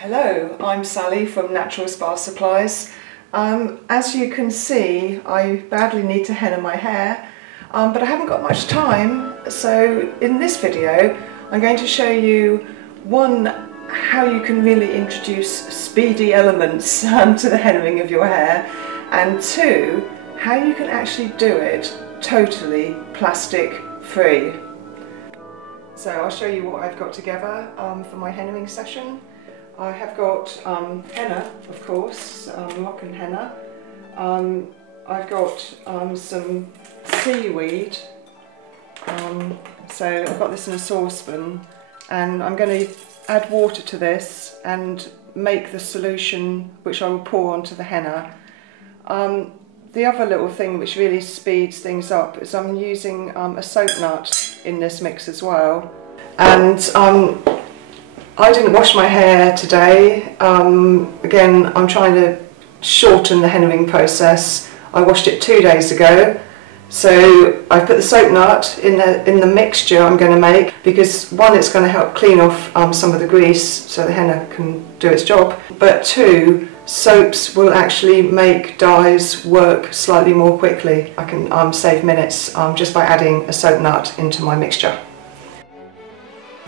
Hello, I'm Sally from Natural Spa Supplies. As you can see, I badly need to henna my hair, but I haven't got much time, so in this video I'm going to show you how you can really introduce speedy elements to the hennaing of your hair, and two, how you can actually do it totally plastic free. So I'll show you what I've got together for my hennaing session. I have got henna, of course, Moroccan Henna. I've got some seaweed, so I've got this in a saucepan, and I'm going to add water to this and make the solution which I will pour onto the henna. The other little thing which really speeds things up is I'm using a soap nut in this mix as well. And I didn't wash my hair today. Again, I'm trying to shorten the hennaing process. I washed it 2 days ago. So I've put the soap nut in the mixture I'm going to make, because one, it's going to help clean off some of the grease so the henna can do its job. But two, soaps will actually make dyes work slightly more quickly. I can save minutes just by adding a soap nut into my mixture.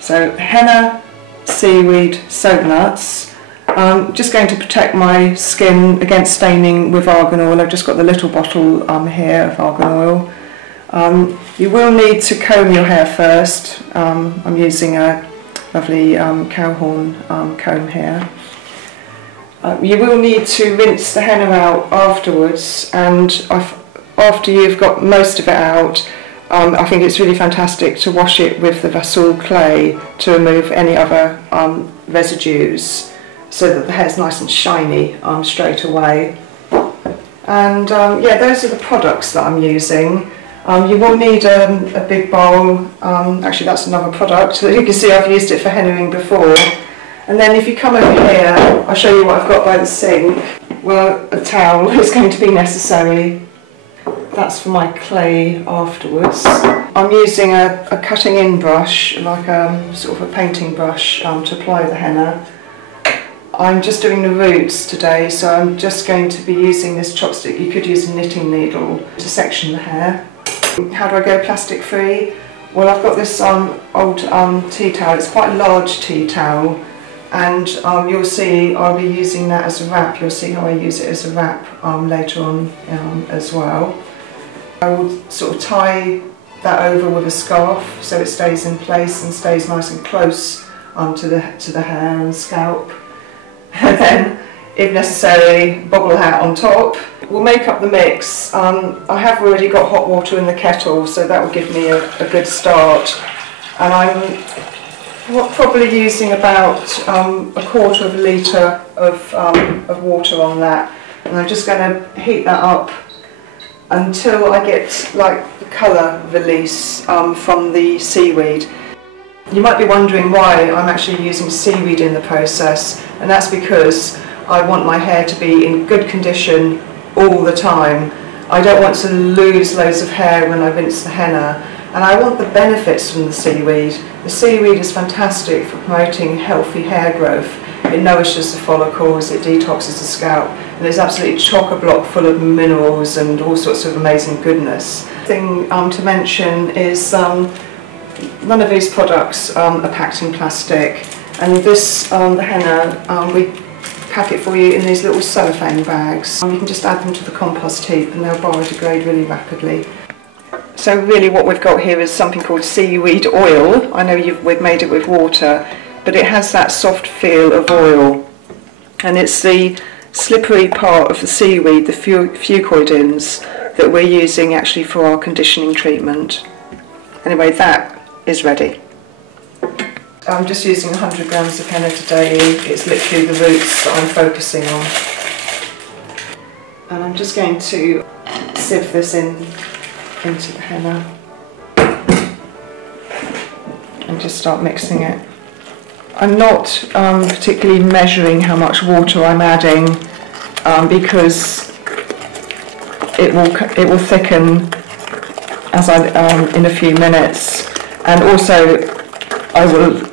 So henna, seaweed, soap nuts. I'm just going to protect my skin against staining with argan oil. I've just got the little bottle here of argan oil. You will need to comb your hair first. I'm using a lovely cow horn comb here. You will need to rinse the henna out afterwards, and after you've got most of it out, I think it's really fantastic to wash it with the Vasul clay to remove any other residues, so that the hair's nice and shiny straight away. And yeah, those are the products that I'm using. You will need a big bowl. Actually, that's another product. You can see I've used it for hennaing before. And then if you come over here, I'll show you what I've got by the sink. Well, a towel is going to be necessary. That's for my clay afterwards. I'm using a cutting in brush, like sort of a painting brush, to apply the henna. I'm just doing the roots today, so I'm just going to be using this chopstick. You could use a knitting needle to section the hair. How do I go plastic free? Well, I've got this old tea towel. It's quite a large tea towel, and you'll see I'll be using that as a wrap. You'll see how I use it as a wrap later on as well. I will sort of tie that over with a scarf so it stays in place and stays nice and close to the hair and scalp. And then, if necessary, bobble hat on top. We'll make up the mix. I have already got hot water in the kettle, so that will give me a good start. And I'm probably using about a quarter of a litre of water on that. And I'm just going to heat that up until I get like the colour release from the seaweed. You might be wondering why I'm actually using seaweed in the process, and that's because I want my hair to be in good condition all the time. I don't want to lose loads of hair when I rinse the henna, and I want the benefits from the seaweed. The seaweed is fantastic for promoting healthy hair growth. It nourishes the follicles, it detoxes the scalp, and it's absolutely chock-a-block full of minerals and all sorts of amazing goodness. The thing to mention is none of these products are packed in plastic, and this, the henna, we pack it for you in these little cellophane bags. You can just add them to the compost heap and they'll biodegrade really rapidly. So really what we've got here is something called seaweed oil. I know we've made it with water, but it has that soft feel of oil, and it's the slippery part of the seaweed, the fucoidins, that we're using actually for our conditioning treatment. Anyway, that is ready. I'm just using 100 grams of henna today. It's literally the roots that I'm focusing on. And I'm just going to sieve this into the henna and just start mixing it. I'm not particularly measuring how much water I'm adding because it will thicken as in a few minutes, and also I will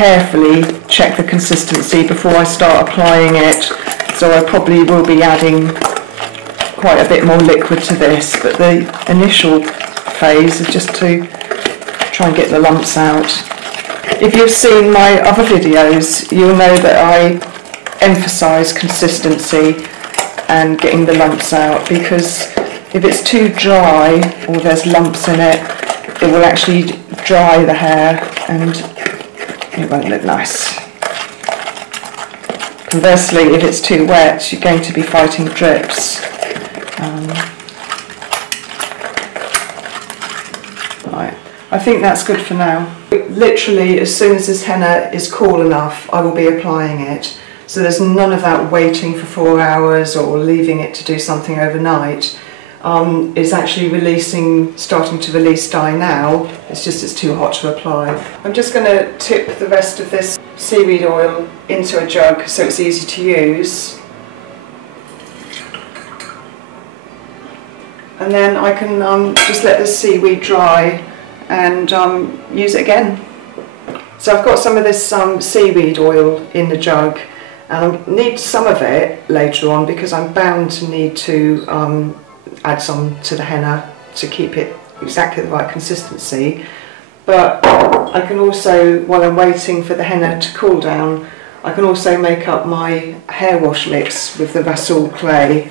carefully check the consistency before I start applying it, so I probably will be adding quite a bit more liquid to this, but the initial phase is just to try and get the lumps out. If you've seen my other videos, you'll know that I emphasise consistency and getting the lumps out, because if it's too dry or there's lumps in it, it will actually dry the hair and it won't look nice. Conversely, if it's too wet, you're going to be fighting drips. Right, I think that's good for now. Literally, as soon as this henna is cool enough, I will be applying it. So there's none of that waiting for 4 hours or leaving it to do something overnight. It's actually starting to release dye now. It's just it's too hot to apply. I'm just going to tip the rest of this seaweed oil into a jug so it's easy to use. And then I can just let the seaweed dry and use it again. So I've got some of this seaweed oil in the jug, and I need some of it later on because I'm bound to need to add some to the henna to keep it exactly the right consistency. But I can also, while I'm waiting for the henna to cool down, I can also make up my hair wash mix with the Vasul clay.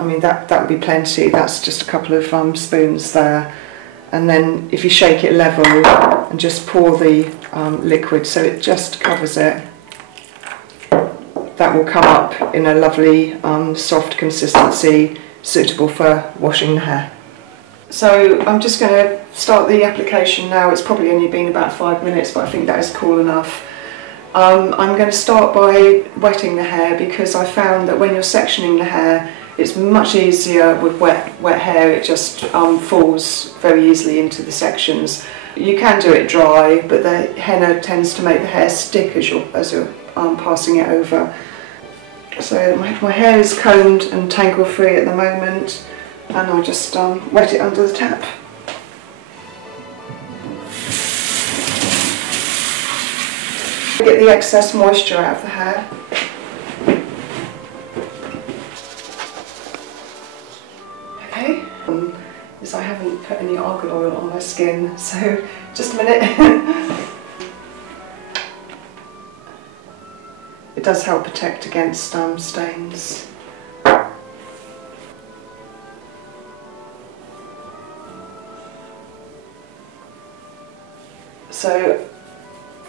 I mean, that would be plenty. That's just a couple of spoons there. And then if you shake it level and just pour the liquid so it just covers it, that will come up in a lovely soft consistency suitable for washing the hair. So I'm just going to start the application now. It's probably only been about 5 minutes, but I think that is cool enough. I'm going to start by wetting the hair, because I found that when you're sectioning the hair, it's much easier with wet hair. It just falls very easily into the sections. You can do it dry, but the henna tends to make the hair stick as you're passing it over. So my hair is combed and tangle free at the moment, and I'll just wet it under the tap. Get the excess moisture out of the hair. Okay, is I haven't put any argan oil on my skin, so just a minute. It does help protect against stains. So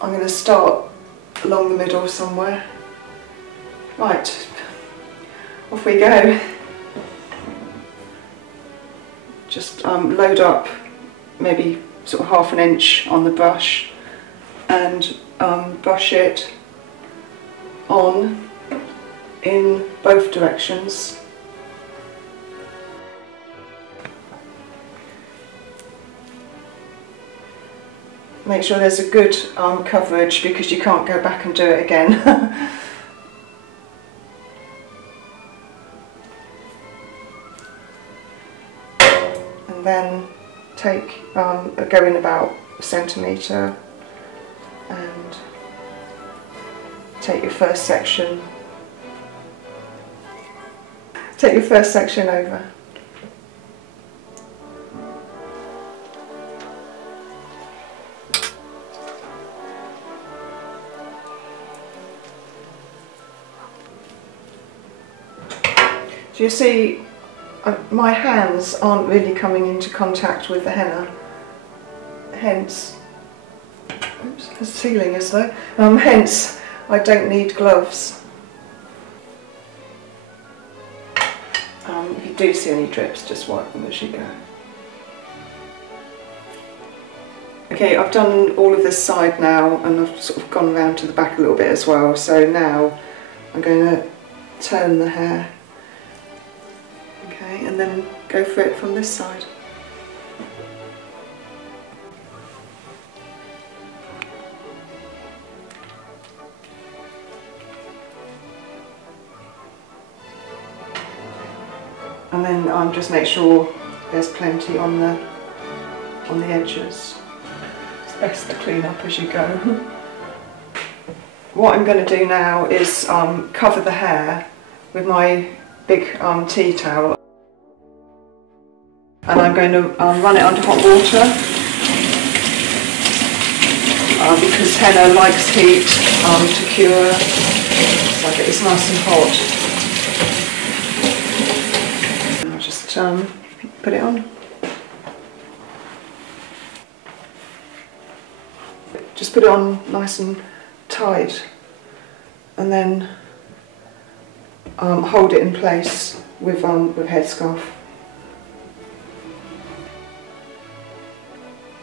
I'm going to start along the middle somewhere. Right, off we go. Just load up maybe sort of ½ inch on the brush and brush it on in both directions. Make sure there's a good coverage, because you can't go back and do it again. And then go in about a centimetre and take your first section. Take your first section over. So you see, my hands aren't really coming into contact with the henna, hence, oops, the ceiling is there, hence I don't need gloves. If you do see any drips, just wipe them as you go. Okay, I've done all of this side now, and I've sort of gone around to the back a little bit as well, so now I'm going to turn the hair. Okay, and then go for it from this side. And then just make sure there's plenty on the edges. It's best to clean up as you go. What I'm going to do now is cover the hair with my big tea towel, and I'm going to run it under hot water because henna likes heat to cure, so I get this nice and hot. I'll just put it on. Just put it on nice and tight, and then hold it in place with headscarf.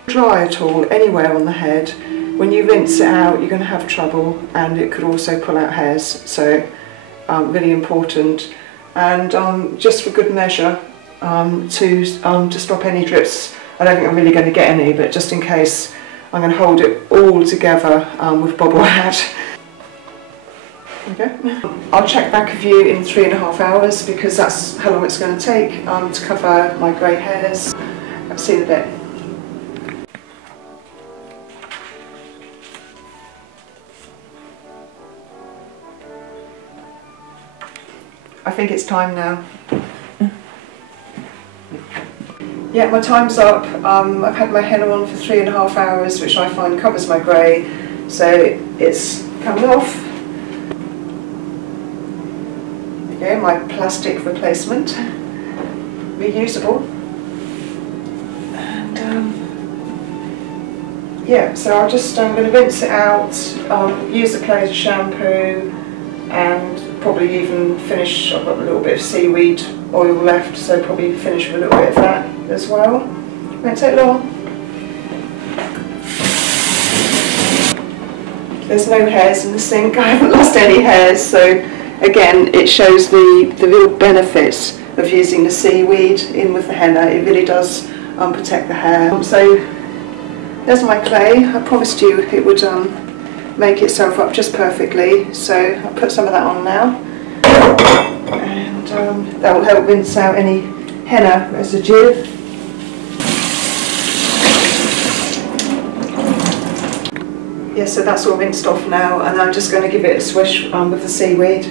Dry at all anywhere on the head. When you rinse it out, you're going to have trouble, and it could also pull out hairs. So really important. And just for good measure, to stop any drips. I don't think I'm really going to get any, but just in case, I'm going to hold it all together with bobble hat. Okay. I'll check back with you in 3.5 hours because that's how long it's going to take to cover my grey hairs. I'll see you in a bit. I think it's time now. Yeah, my time's up. I've had my henna on for 3.5 hours, which I find covers my grey, so it's coming off. There you go, my plastic replacement, reusable. And yeah, so I'm going to rinse it out, use the clothes shampoo, and probably even finish. I've got a little bit of seaweed oil left, so probably finish with a little bit of that as well. Won't take long. There's no hairs in the sink. I haven't lost any hairs, so again it shows the real benefits of using the seaweed in with the henna. It really does protect the hair. So there's my clay. I promised you it would make itself up just perfectly, so I'll put some of that on now, and that will help rinse out any henna residue. Yeah, so that's all rinsed off now, and I'm just going to give it a swish with the seaweed.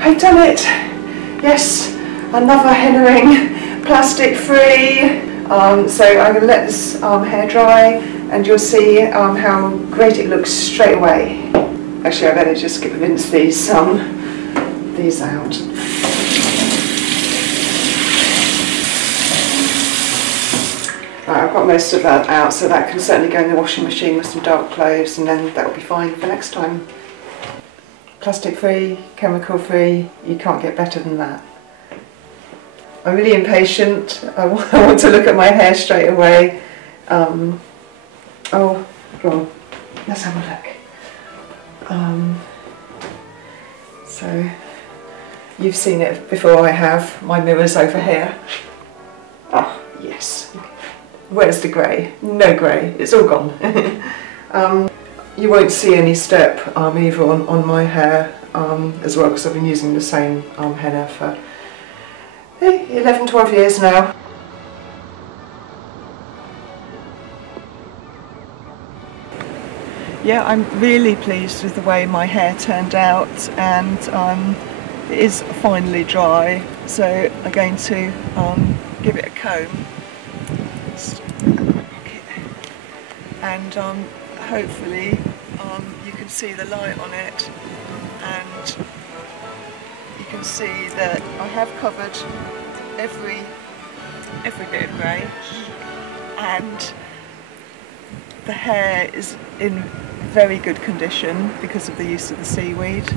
I've done it! Yes, another henna ring. Plastic free, so I'm going to let this hair dry, and you'll see how great it looks straight away. Actually, I better just rinse these out. Right, I've got most of that out, so that can certainly go in the washing machine with some dark clothes, and then that will be fine for next time. Plastic free, chemical free, you can't get better than that. I'm really impatient. I want to look at my hair straight away. Oh, go on. Let's have a look. So, you've seen it before I have. My mirror's over here. Ah, yes. Where's the grey? No grey. It's all gone. You won't see any step either on my hair as well, because I've been using the same henna for 11-12 years now. Yeah, I'm really pleased with the way my hair turned out, and it is finally dry, so I'm going to give it a comb and hopefully you can see the light on it, and you can see that I have covered every bit of grey, and the hair is in very good condition because of the use of the seaweed,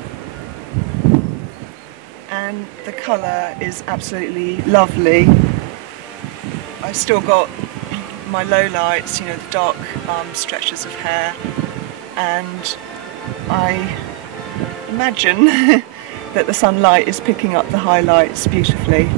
and the colour is absolutely lovely. I've still got my low lights, you know, the dark stretches of hair, and I imagine that the sunlight is picking up the highlights beautifully.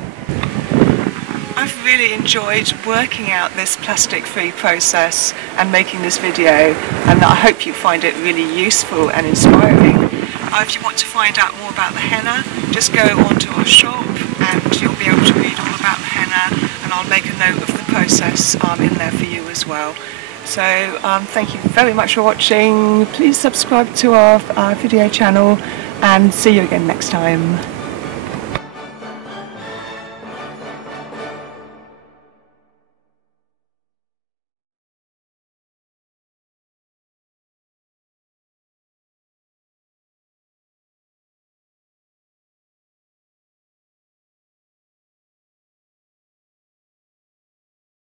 I've really enjoyed working out this plastic-free process and making this video, and I hope you find it really useful and inspiring. If you want to find out more about the henna, just go onto our shop and you'll be able to read all about the henna and I'll make a note of the process in there for you as well. So thank you very much for watching. Please subscribe to our video channel and see you again next time.